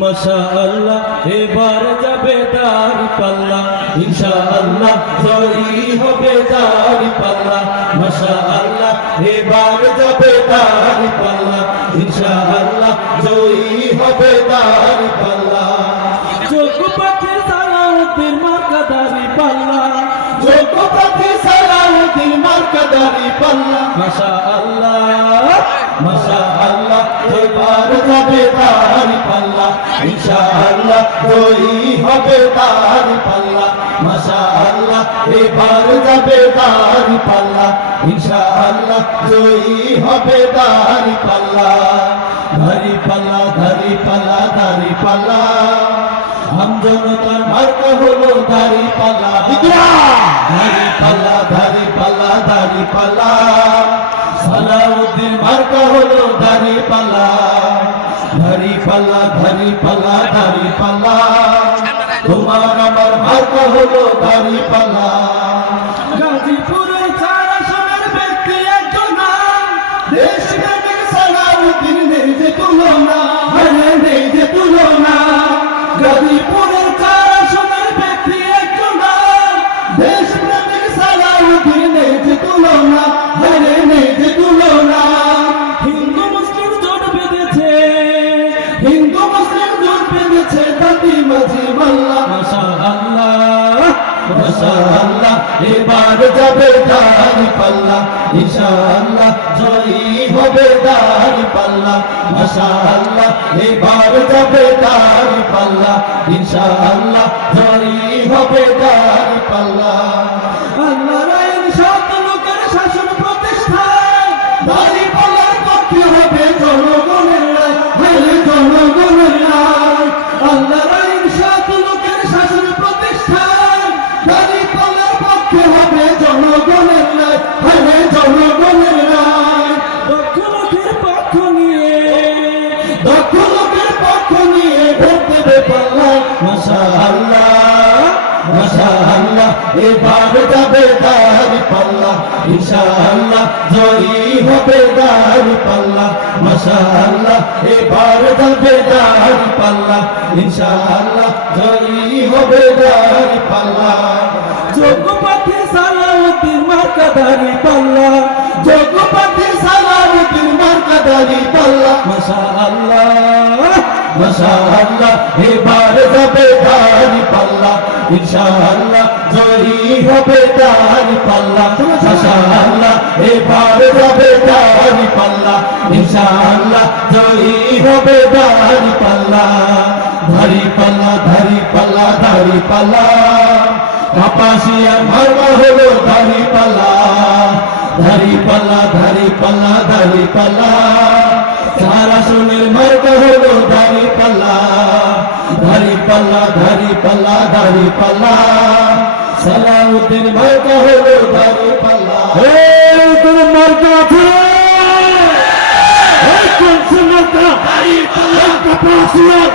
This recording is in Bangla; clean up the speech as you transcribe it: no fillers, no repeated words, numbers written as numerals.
মাশাআল্লাহ এবার যাবে দাড়ি পাল্লা ইনশাআল্লাহ জয়ী হবে দাড়ি পাল্লা মাশাআল্লাহ এবার যাবে দাড়ি পাল্লা ইনশাআল্লাহ জয়ী হবে দাড়ি পাল্লা যোগপাতি সালাউদ্দিন মার্কা দাড়ি পাল্লা যোগপাতি সালাউদ্দিন মার্কা দাড়ি পাল্লা মাশাআল্লাহ মাশাআল্লাহ এবার যাবে দাড়ি পাল্লা ইনশাআল্লাহ জয়ী হবে দাড়ি পাল্লা মাশাআল্লাহ এবার যাবে দাড়ি পাল্লা ইনশাআল্লাহ জয়ী হবে দাড়ি পাল্লা দাড়ি পাল্লা দাড়ি পাল্লা দাড়ি পাল্লা আম জনতার মার্কা হলো দাড়ি পাল্লা দাড়ি পাল্লা দাড়ি পাল্লা দাড়ি পাল্লা সালাউদ্দিন মার্কা হলো দাড়ি পাল্লা দাড়ি পাল্লা দাড়ি পাল্লা দাড়ি পাল্লা তোমার আমার মার্কা হলো দাড়ি পাল্লা গাজীপুরের চারা সোনার ব্যক্তি একজন দেশপ্রেমিক সালাউদ্দিন নেই যে তুলনা নেই যে তুলনা গাজীপুরের চারা সোনার ব্যক্তি একজন দেশপ্রেমিক সালাউদ্দিন নেই যে তুলনা নেই যে তুলনা হিন্দু মুসলিম জোট বেঁধেছে হিন্দু মুসলিম জোট বেঁধেছে দাঁতি মাঝি মাল্লা মাশাআল্লাহ মাশাআল্লাহ এবার যাবে দাড়ি পাল্লা ইনশাআল্লাহ জয়ী হবে দাড়ি পাল্লা মাশাআল্লাহ এবার যাবে দাড়ি পাল্লা ইনশাআল্লাহ জয়ী হবে দাড়ি পাল্লা আল্লাহর আইন সব লোকের শাসন প্রতিষ্ঠায় দাড়ি পাল্লার পক্ষে হবে জনগণের রায় হলে জনগণের রায় আল্লাহর আইন সব লোকের শাসন প্রতিষ্ঠায় দাড়ি পাল্লার পক্ষে হবে জনগণের রায় হলে জনগণের রায় দক্ষ লোকের পক্ষ নিয়ে ভোট দেবে পাল্লা মাশাআল্লাহ মাশাআল্লাহ এবার যাবে দাড়ি পাল্লা ইনশাআল্লাহ জয়ী হবে দাড়ি পাল্লা মাশাআল্লাহ এবার যাবে দাড়ি পাল্লা ইনশাআল্লাহ জয়ী হবে দাড়ি পাল্লা যোগপাতি সালাউদ্দিন মার্কা দাড়ি পাল্লা যোগপাতি সালাউদ্দিন মার্কা দাড়ি পাল্লা মাশাআল্লাহ মাশাআল্লাহ এবার যাবে দাড়ি পাল্লা ইনশাআল্লাহ জয়ী হবে দাড়ি পাল্লা মাশাআল্লাহ এবার যাবে দাড়ি পাল্লা ইনশাআল্লাহ জয়ী হবে দাড়ি পাল্লা দাড়ি পাল্লা দাড়ি পাল্লা দাড়ি পাল্লা কাপাসিয়ার মার্কা হলো দাড়ি পাল্লা দাড়ি পাল্লা দাড়ি পাল্লা দাড়ি পাল্লা সারা সোনের মার্কা হলো দাড়ি পাল্লা দাড়ি পাল্লা দাড়ি পাল্লা দাড়ি পাল্লা সালাউদ্দিন মার্কা হলো দাড়ি পাল্লা এই কোন মার্কা আছে এই কোন মার্কা দাড়ি পাল্লা কাপাসিয়ার